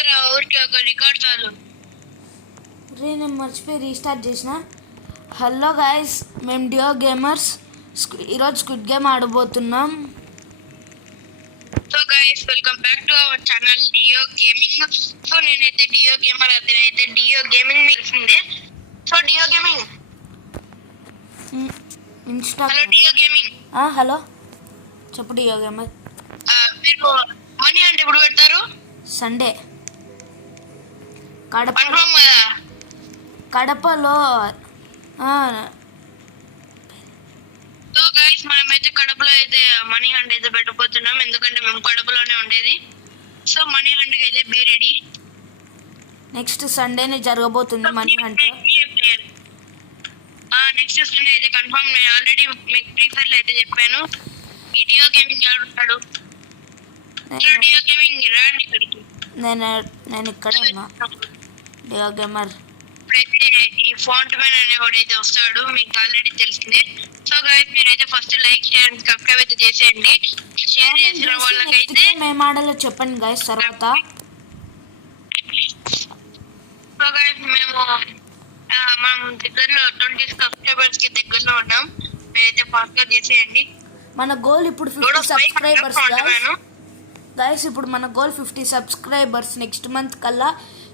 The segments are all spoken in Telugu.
చేయరా ఊరికి ఒక రికార్డ్ చాలు. నేను మర్చిపోయి రీస్టార్ట్ చేసిన. హలో గాయస్, మేము డియో గేమర్స్ ఈరోజు స్క్విడ్ గేమ్ ఆడబోతున్నాం. So guys welcome back to our channel Deo Gaming. So నేనైతే డియో గేమర్, అతనైతే డియో గేమింగ్ తెలిసిందే. So Deo Gaming hello Deo Gaming. Hello చెప్పు డియో గేమర్. మీరు మనీ అంటే ఎప్పుడు పెడతారు? సండే కడపలో. సో గైస్ మనమైతే కడపలో అయితే మనీ హండ్ అయితే పెట్టబోతున్నాం, ఎందుకంటే మేము కడపలోనే ఉండేది. సో మనీ హండ్కి అయితే బీ రెడీ. నెక్స్ట్ సండేనే జరగబోతుంది మనీ హంట్. నెక్స్ట్ సండే అయితే కన్ఫర్మ్. నేను ఆల్రెడీ మీకు ఫ్రీ ఫైర్ అయితే చెప్పాను. ఈ డియో గేమింగ్ ఆడుతాడు. డియో గేమింగ్ రాండి ఇక్కడికి. నేను ఇక్కడ ఉన్నా డియో గేమర్. ఇప్పుడైతే ఈ ఫాంట్ మ్యాన్ అనేవాడు అయితే వస్తాడు, మీకు ఆల్రెడీ తెలిసిందే. సో గైస్ మీరైతే ఫస్ట్ లైక్ షేర్ సబ్స్క్రైబ్ అయితే చేసేయండి. షేర్ చేసిన వాళ్ళకైతే మేము ఆడాలో చెప్పండి గైస్. తర్వాత సో గైస్ మనం దగ్గరలో 20 సబ్స్క్రైబర్స్ కి దగ్గరలో ఉన్నాం. మీరైతే ఫాస్ట్ గా చేసేయండి. మన గోల్ ఇప్పుడు 50 సబ్స్క్రైబర్స్ గైస్. ఇప్పుడు మన గోల్ 50 సబ్స్క్రైబర్స్. నెక్స్ట్ మంత్ కల్లా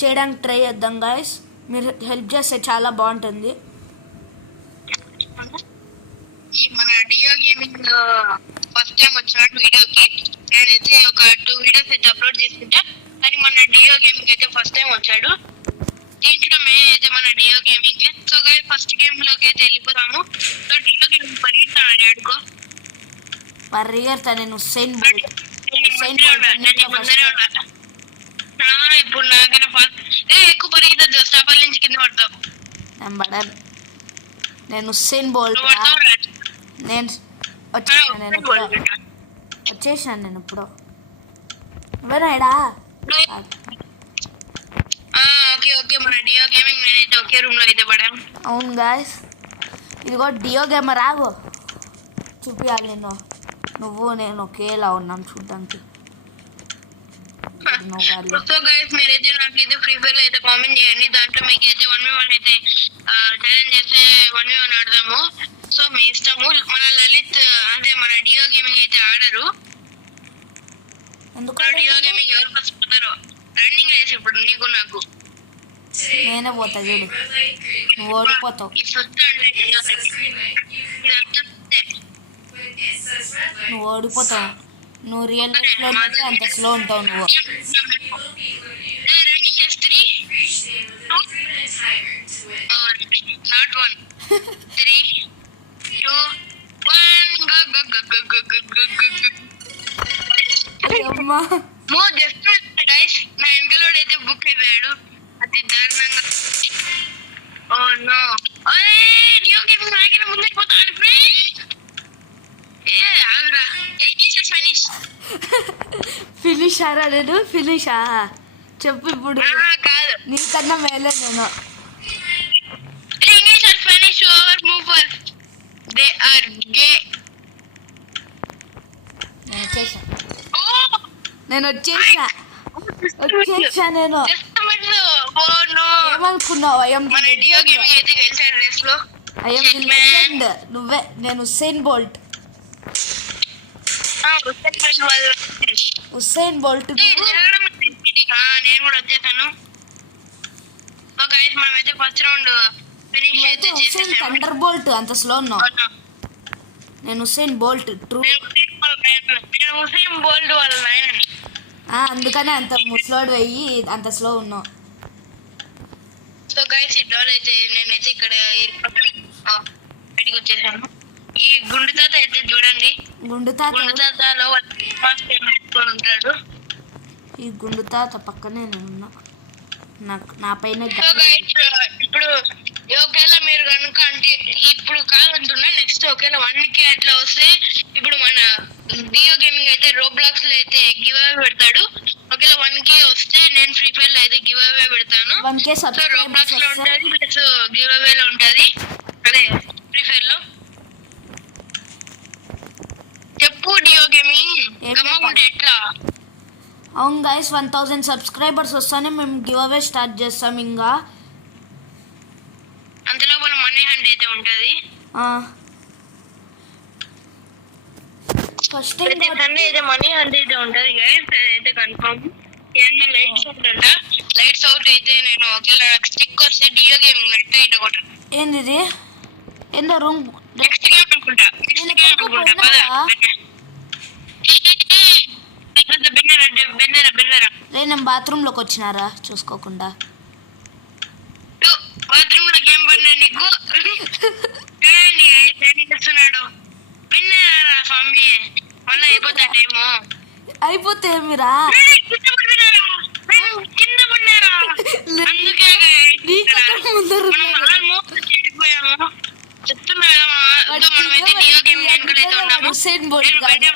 చేయడానికి ట్రై చేద్దాం గైస్. మీరు హెల్ప్ చేస్తే చాలా బాగుంటుంది. మన డియో గేమింగ్ ఫస్ట్ టైం వచ్చినట్టు వీడియోకి నేనైతే ఒక 2 వీడియోస్ అయితే అప్లోడ్ చేసుకుంటా. కానీ మన డియో గేమింగ్ అయితే ఫస్ట్ టైం వచ్చాడు. దీంట్లో మెయిన్ అయితే మన డియో Gaming. So guys first game లోకి అయితే వెళ్ళిపోతాము. సో డియో గేమింగ్ పరిగెత్తాను అడుకో పరిగెడతా. నేను ఇప్పుడు నాకైనా ఫస్ట్ ఎక్కువ పరిగెత్తద్దు, స్టాపల్ నుంచి కింద పడతావు. నేను హుస్సేన్ బోల్ట్. నేను వచ్చేసాను నేను ఇప్పుడు. నువ్వేనాడా? ఓకే ఓకే మన డియో గేమింగ్ నేనైతే ఒకే రూమ్ లో అయితే పడాం. అవును గాయస్, ఇదిగో డియో గేమర్. ఆగో చూపియాలి. నువ్వు నేను ఒకేలా ఉన్నాం చూడడానికి. సో గైస్ మీరైతే నాకైతే ఫ్రీ ఫైర్ లో అయితే కామెంట్ చేయండి. దాంట్లో మీకు అయితే 1v1 అయితే ఛాలెంజ్ చేస్తే 1v1 ఆడదాము. సో మీ ఇష్టము. మన లలిత్ అదే మన డియో గేమింగ్ అయితే ఆడరు. డియో గేమింగ్ ఎవరు ఫస్ట్ పోతారో రన్నింగ్ రేస్ ఇప్పుడు నీకు నాకు. నేనే పోతా చూడు, నువ్వు ఓడిపోతావు. నువ్వు ఓడిపోతావు. నువ్వు రియల్ లైఫ్ లో అంత స్లో ఉంటావు నువ్వు. అమ్మా నా వెనకలోడైతే బుక్ అయిపోయాడు అతి దారుణంగా. ఫినిష్ ఆరా? నేను ఫినిషా చెప్పు ఇప్పుడు. నీకన్నా మేలే నేను. నేను వచ్చేసా. నేను ఏమనుకున్నావు? నువ్వే. నేను హుస్సేన్ బోల్ట్. హుస్సేన్ బోల్ట్ నేను కూడా వచ్చేసాను. మనమైతే ఫస్ట్ రౌండ్ ఫినిష్ అయితే చేసేసాము. థండర్ బోల్ట్ అంత స్లో ఉన్నావు. నేను Usain Bolt true. Usain Bolt వాళ్ళ నాయనని. అందుకనే అంత ముస్లోడ్ అయ్యి అంత స్లో ఉన్నావు. సో గైస్ ఇట్లా అయితే నేనైతే ఇక్కడ బయటికి వచ్చేసాను. ఈ గుండు తాత అయితే చూడండి. గుండు తాతలో ఉంటాడు. ఈ గుండు తాత పక్కనే నేనున్నా. నా పైన ఇప్పుడు ఒకవేళ మీరు కనుక అంటే ఇప్పుడు కాదంటున్నా నెక్స్ట్ ఒకవేళ 1K అట్లా వస్తే ఇప్పుడు మన డియో గేమింగ్ అయితే రోబ్లాక్స్ లో అయితే గివ్ అవే పెడతాడు. ఒకవేళ 1K వస్తే నేను ఫ్రీ ఫైర్ లో అయితే గివ్ అవే పెడతాను. రోబ్లాక్స్ లో ఉంటుంది ప్లస్ గివ్ అవే లో ఉంటది. అదే ఫ్రీ ఫైర్ లో చెప్పు. డియో గేమింగ్ గమ్మకుంటే ఎట్లా? అవును గైస్ 1000 సబ్స్క్రైబర్స్ వస్తానే మేము గివ్ అవే స్టార్ట్ చేస్తాం ఇంకా. అంతలో మన మనీ హ్యాండ్ అయితే ఉంటది. ఫస్ట్ ప్రతి సండే అయితే మనీ హ్యాండ్ అయితే ఉంటది గైస్, అదైతే కన్ఫర్మ్. ఏమన్నా లైట్స్ అవుట్ అంట, లైట్స్ అవుట్ అయితే నేను ఒకవేళ స్టిక్ వస్తే డియో గేమ్ నెట్ అయితే కొట్టను. ఏంది ఇది? ఏందో రూమ్ నెక్స్ట్ గేమ్ అనుకుంటా, నెక్స్ట్ గేమ్ అనుకుంటా. బెన్నరా నేను బాత్రూంలోకి వచ్చినారా చూసుకోకుండా. బాత్రూమ్ లో గేమ్ పడినా నీకు చేస్తున్నాడు. బెన్నరా స్వామి, మళ్ళీ అయిపోతా టైము. అయిపోతే మీరా కింద పడినారా? అందుకే హుసేన్ బోల్ట్ కాదు,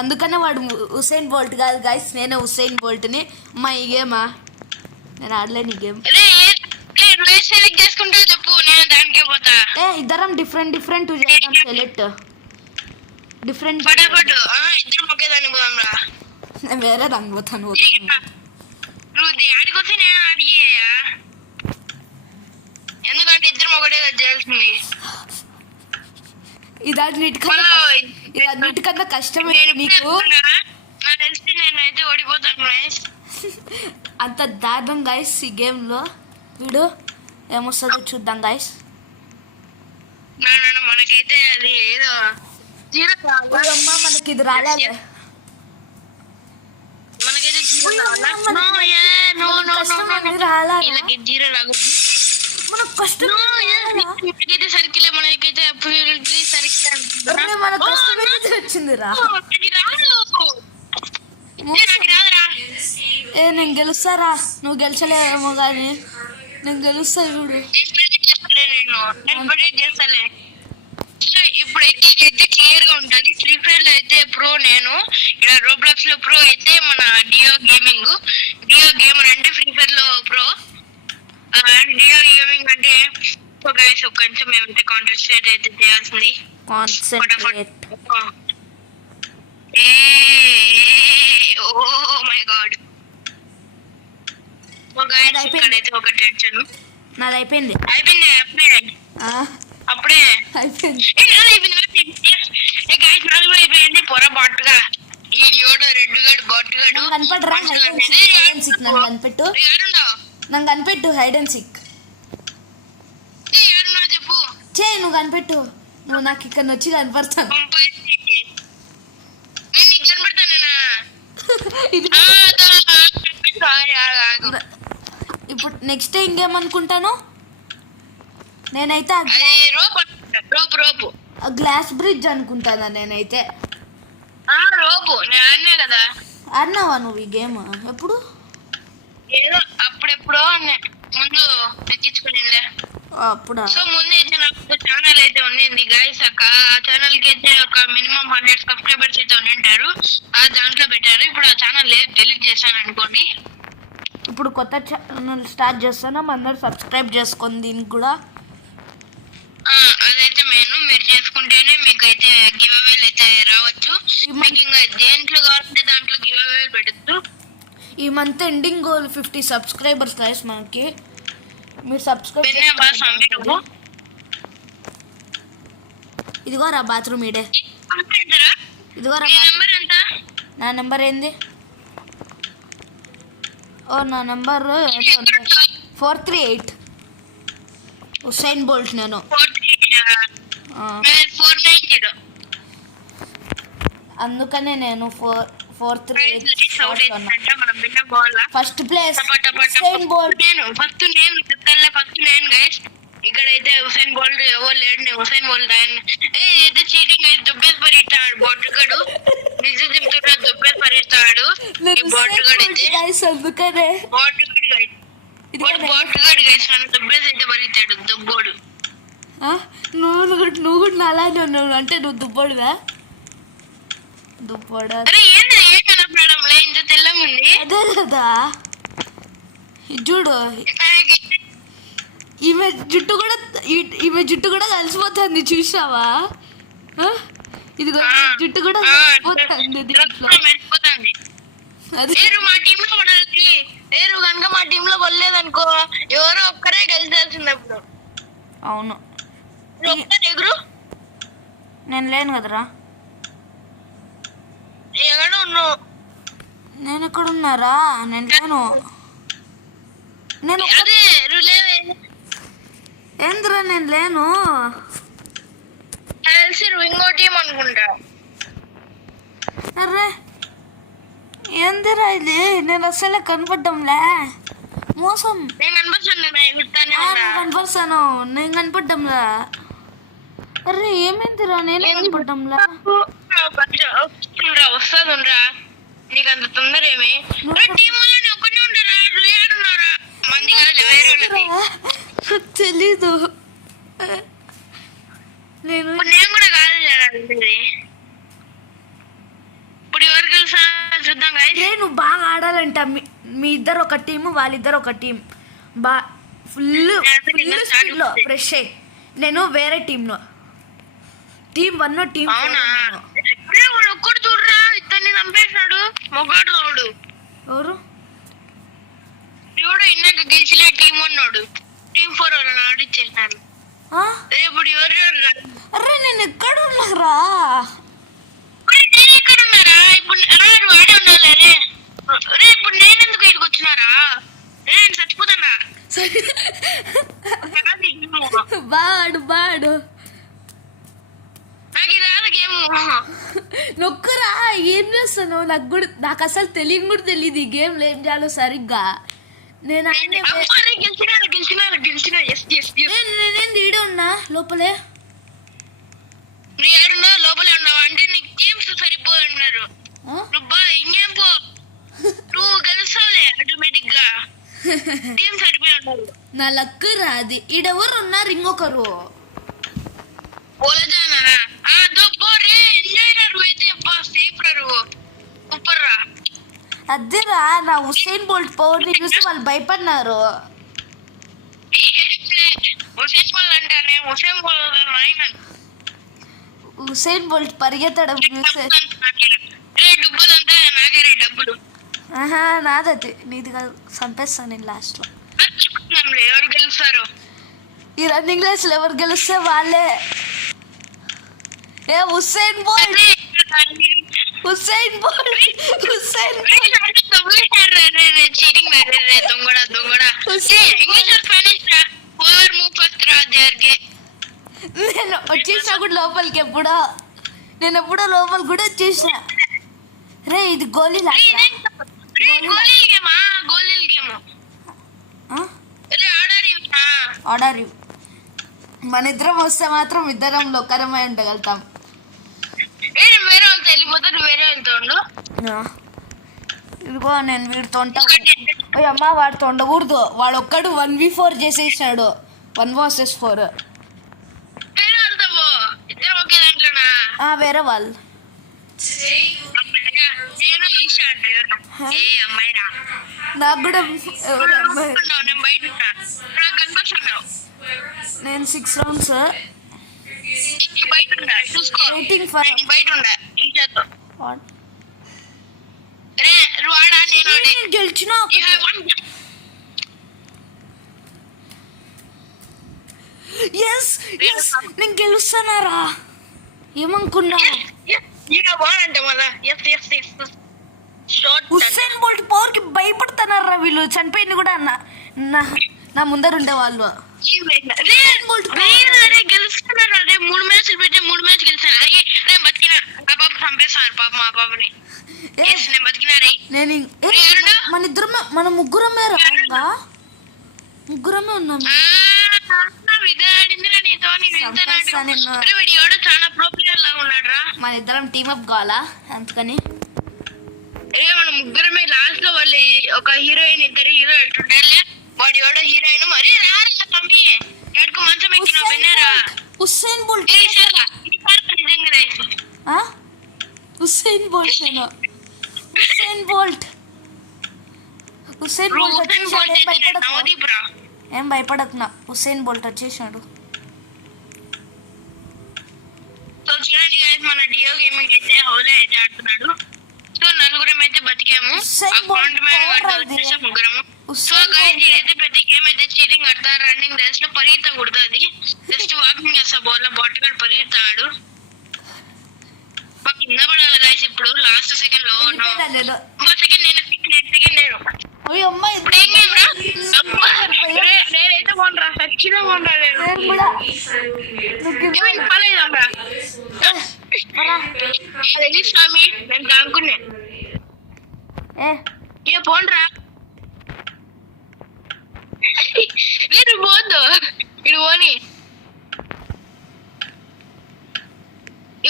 అందుకనే వాడు హుసేన్ బోల్ట్ కాదు గైస్, నేనే హుసేన్ బోల్ట్ని. అమ్మా ఈ గేమా నేను ఆడలేను ఈ గేమ్. సెలెక్ట్ చేసుకుంటా చెప్పు, నేను దానికే పోతా. ఇద్దరం డిఫరెంట్ చేద్దాం సెలెక్ట్. డిఫరెంట్ పటాపట్ ఇద్దరం ఒకేదాన్ని పోదాంరా. నేను వేరే రంగు పోతాను. నువ్వు ఆడికొస్తే నేను అడిగేయా, ఎందుకంటే ఇద్దరం ఒకటే చేయాల్సింది. ఇదన్నిటికన్నా కష్టమైంది నీకు. నా తెలిసి నేనైతే ఓడిపోతాను గైస్. అంత దారుణం గైస్ ఈ గేమ్ లో. వీడు ఏమొస్తుందో చూద్దాం గైస్. మనకైతే అది ఏదో అమ్మా మనకి ఇది రాలేదు. మనకైతే జీరో రాదు. మనకు కష్టం సర్కిల్, మనకైతే మన కష్టం వచ్చింది రా. నేను గెలుస్తారా? నువ్వు గెలిచలేమో కానీ నేను గెలుస్తా చూడు. ఇప్పుడైతే క్లియర్ గా ఉంటది. ఫ్రీ ఫైర్ లో అయితే ప్రో నేను, ఇక్కడ రోబ్లాక్స్ లో ప్రో అయితే మన డియో గేమింగ్. డియో గేమర్ అంటే ఫ్రీ ఫైర్ లో ప్రో, డియో గేమింగ్ అంటే గైస్ కొంచెం మేమైతే కాన్సన్ట్రేట్ అయితే చేయాల్సింది. ఓ మై గాడ్, ఇక్కడైతే ఒక టెన్షన్. నాది అయిపోయింది అప్పుడే అయిపోయింది. పొరపాటుగా ఈ రెడ్ గడ్ బాటుగాడు కనపడరా? కనిపెట్టు, నాకు కనిపెట్టు. హైడ్ అండ్ సిక్ చెప్పు చే, నువ్వు కనిపెట్టు. నువ్వు నాకు ఇక్కడ వచ్చి కనపడతాను. ఇప్పుడు నెక్స్ట్ ఇంకేమనుకుంటాను నేనైతే గ్లాస్ బ్రిడ్జ్ అనుకుంటానా నేనైతే. ఆడినావా నువ్వు ఈ గేమ్ ఎప్పుడు? ఏదో అప్పుడెప్పుడో ముందు తెచ్చించుకునిలే అప్పుడా. సో ముందు అయితే నాకు ఛానల్ అయితే ఉంది గైస్. ఆ ఛానల్ కి అయితే ఒక మినిమం 100 సబ్స్క్రైబర్స్ అయితే ఉంటారు. ఆ దాంట్లో పెట్టారు. ఇప్పుడు ఆ ఛానల్ డిలీట్ చేశాను అనుకోండి. ఇప్పుడు కొత్త ఛానల్ స్టార్ట్ చేస్తాను, అందరు సబ్స్క్రైబ్ చేసుకోండి దీనికి కూడా. అదైతే మీరు చేసుకుంటేనే మీకు అయితే గివ్ అవేలు అయితే రావచ్చు. మీకు ఇంకా దేంట్లో కావాలంటే దాంట్లో గివ్ అవేలు పెట్టచ్చు. ఈ month ending goal 50 subscribers guys మనకి. మీరు సబ్స్క్రైబ్ ఇదిగో రా బాత్రూమ్ ఇడే. ఇదిగో రా. నా నెంబర్ ఏంది? ఓ నా నెంబర్ 438 హుసేన్ బోల్ట్. నేను అందుకనే నేను 438 first place Usain Bolt. First name guys. ఇక్కడైతే హుసేన్ బోల్ట్ ఎవరు లేడు. హుసేన్ బోల్ట్ అయితే చీటింగ్ అయితే దుబ్బేసి పరిస్తాడు బొట్టుగాడు. నిజం చెప్తున్నా దుబ్బేసి పరిస్తాడు ఈ బొట్టుగాడు అయితే. అందుకనే బొట్టుగాడు గైస్ నన్ను దుబ్బేసి అయితే పరిస్తాడు దుబ్బోడు. నువ్వు కూడా నా అలానే ఉన్నావు అంటే నువ్వు దుబ్బోడువా? దుబ్బోడా? ఇంత తెల్లగా ఉంది. అదే కదా చూడు, ఈమె జుట్టు కూడా కలిసిపోతుంది చూసావా? ఇది జుట్టు కూడా కలిసిపోతుంది. అది లేరు మా టీమ్ లో పడాలి. లేరు కనుక మా టీమ్ లో పడలేదనుకో ఎవరో ఒక్కరే గెలిచాల్సింది. అప్పుడు అవును, నువ్వు ఒక్కరే ఎగురు. నేను లేను కదరా. ఎక్కడ ఉన్నావు? నేను ఎక్కడున్నారా? నేను లేను. నేను అదే నువ్వు లేవే. ఏందిరా నేను లేను. తెలిసి నువ్వు ఇంకో టీం అనుకుంటా. అర్రే ఏందిరా ఇది? నేను అసలే కనపడ్డంలే. మోసం. నేను కనిపిస్తాను నేను కనపడతాను. నేను కనపడ్డంలా. అరే ఏమైందిరా? నేను కనపడ్డంలా. వస్తుందిరా. నీకు అంత తొందర ఏమి? టీం వల్ల ఒక్కనే ఉంటారా? ఏడున్నారా? మంది కాదు వేరే వాళ్ళది. తెలీదు. నేను కూడా కాదు ఇప్పుడు ఎవరు తెలుసా చూద్దాం. నువ్వు బాగా ఆడాలంట. మీ ఇద్దరు ఒక టీము, వాళ్ళిద్దరు ఒక టీం. ఫుల్ స్పీడ్ లో ఫ్రెష్ అయ్యి. నేను వేరే టీంలో టీం 1 టీం 4. ఒక్కడు చూడరా ఇద్దరిని చంపేసినాడు. మొగాడు వాడు. ఎవరు? ఎవడు ఇందాక గెలిచిన టీం ఉన్నాడు. టీం 4 వాళ్ళు ఆడిచ్చేసినారు. ఇప్పుడు ఎవరు? అరే నేను ఎక్కడ ఉన్నారా? నేను ఎక్కడ ఉన్నారా? ఇప్పుడు వాడే ఉండాలి. రే ఇప్పుడు నేను ఎందుకు ఇక్కడికి వచ్చినారా? నేను చచ్చిపోతానా? బాడు నాకు ఇది రాదు గేమ్. నొక్కురా. ఏం చేస్తాను? నాకు అసలు తెలియని కూడా తెలియదు ఈ గేమ్లో ఏం చేయాలో సరిగ్గా. నేనేం ఈడే ఉన్నా లోపలే. నువ్వు లోపలే ఉన్నావా? అంటే నీకు గేమ్స్ సరిపోతున్నారు. ఇంకేం పో, నువ్వు గెలుస్తావులే ఆటోమేటిక్ గా. టీం సరిపోయి ఉన్నారు. నా లక్ రాది. ఈడెవరు ఉన్నారు? ఇంకొకరు అదేరా. నా హుస్సేన్ బోల్ట్ పవర్ ని చూసి వాళ్ళు భయపడినారు. హుస్సేన్ బోల్ట్ పరిగెత్తడం చూసే. ఆహా నాదది, నీది కాదు. చంపేస్తాను నేను లాస్ట్ లో. ఎవరు గెలుస్తారు? ఈ రన్నింగ్ రేస్ లో ఎవరు గెలిస్తే వాళ్ళే. ఏ Usain Bolt, Usain Bolt, Usain నేను వచ్చేసా కూడా లోపలికి. ఎప్పుడో నేను ఎప్పుడో లోపలికి కూడా వచ్చేసా. రే ఇది గోలీ ఆర్డర్. మన ఇద్దరం వస్తే మాత్రం ఇద్దరం లోకరమై ఉండగలుగుతాం. వేరే వాళ్ళతో వెళ్ళిపోతారు. వేరే వాళ్ళతో ఉండు. ఇదిగో నేను వీడితో ఉంటా. అమ్మ వాడితో ఉండకూడదు. వాడు ఒక్కడు 1v4 చేసేసాడు. 1 vs 4. వేరే వాళ్ళు. నాకు కూడా నేను 6 rounds వెయిటింగ్ ఫర్. గెలిచిన నేను గెలుస్తానారా ఏమనుకున్నా? హుస్సేన్ బోల్ట్ పవర్ కి భయపడుతున్నారా వీళ్ళు. చనిపోయింది కూడా అన్న నా ముందర ఉండే వాళ్ళు. గెలుస్తున్నారు. అదే 3 మ్యాచ్లు పెట్టి 3 మ్యాచ్ గెలిచాను. బతికిన పాప చంపేస్తాను. పాప మా పాపని బతికినారే. మన ఇద్దరమే, మన ముగ్గురమే రా. ముగ్గురమే ఉన్నాం. మన ఇద్దరం టీమప్ కావాలా? అందుకని మన ముగ్గురమే. లాస్ట్ లో వాళ్ళు ఒక హీరోయిన్, 2 హీరో వెళ్తుంటారులే. వాడు ఎవడో హీరోయిన్. మరి రారా తమ్మి ఎడుకు మంచం ఎక్కిన విన్నారా? Usain Bolt, Usain Bolt, Usain Bolt, Usain Bolt వచ్చేసాడు. ఏం భయపడకు. నా హుస్సేన్ బోల్ట్ వచ్చేసాడు. సో చూడండి గైస్, మన డియో గేమింగ్ అయితే హౌలే అయితే ఆడుతున్నాడు. సో నలుగురం అయితే బతికాము. ఉస్సేన్ ఆ బోల్ట్ పాండ్ మ్యాన్ power గారితో అది. వచ్చేసి ముగ్గురము. So Usain guys Bolt. నేనైతే ప్రతి గేమ్ అయితే చీటింగ్ ఆడతా. రన్నింగ్ రేస్ లో పరిగెత్తకూడదు, అది జస్ట్ వాకింగ్ చేస్తా. బాల్ లో బాట్ గాడు పరిగెత్తాడు. కింద పడాలి గైస్. ఇప్పుడు లాస్ట్ సెకండ్ లో వెళ్ళిపోయినా నేను. ఇంకో సెకండ్ నేను, సెకండ్ నేను. ఓయ్ అమ్మా, ఇప్పుడు ఏం గేమ్ రా? నేనైతే పోనరా, ఖచ్చితంగా పోనరా నేను. నేను కూడా. నువ్వు కింద ఏమైంది? పర్లేదురా. రా. అది స్వామి, నేను కానుకున్నా. ఏ ఇక పోనరా. లేదు పోద్దు, ఇడు పోని.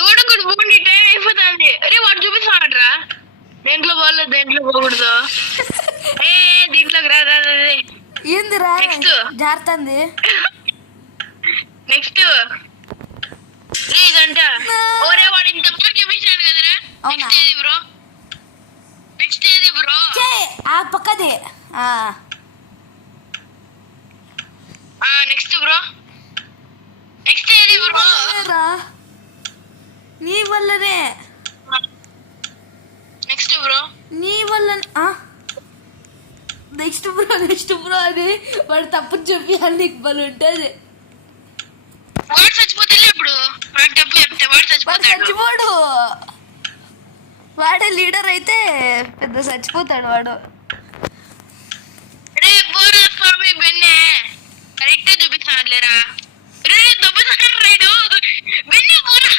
ఎవడో కూడా పోండి, టైం అయిపోతుంది. అరే వాడు చూపిస్తాడరా. దేంట్లో పోలేదు, దేంట్లో పోకూడదు. ఏ దీంట్లోకి రా. ఏందిరా Next. జారుతుంది. నెక్స్ట్ ఇదంట. ఓరే వాడు ఇంత బాగా చూపించాడు కదరా. అవునా? నెక్స్ట్ ఏది బ్రో? నెక్స్ట్ ఏది బ్రో? ఆ పక్కది. Next bro. నెక్స్ట్ ఏది బ్రో? రా. నీ వల్లనే. Next bro. నీ వల్ల నెక్స్ట్ బ్రో అని వాడు తప్పు చెప్పి నీకు బలు ఉంటుంది. వాడు చచ్చిపోతే ఇప్పుడు వాడు డబ్బు చెప్తే వాడు వాడు చచ్చిపోతాడు. చచ్చిపోడు. వాడే లీడర్ అయితే పెద్ద చచ్చిపోతాడు వాడు. రే బోరా స్వామి బెన్నే కరెక్టే చూపిస్తాడులేరా. రే దొబ్బసాడు రైడు బెన్నే బోరా.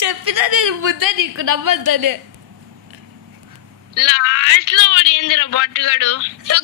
చెప్పినా నేను ముందే నీకు నమ్మద్దని. లాస్ట్ లో వాడు ఏందిరా బొట్టుగాడు. సో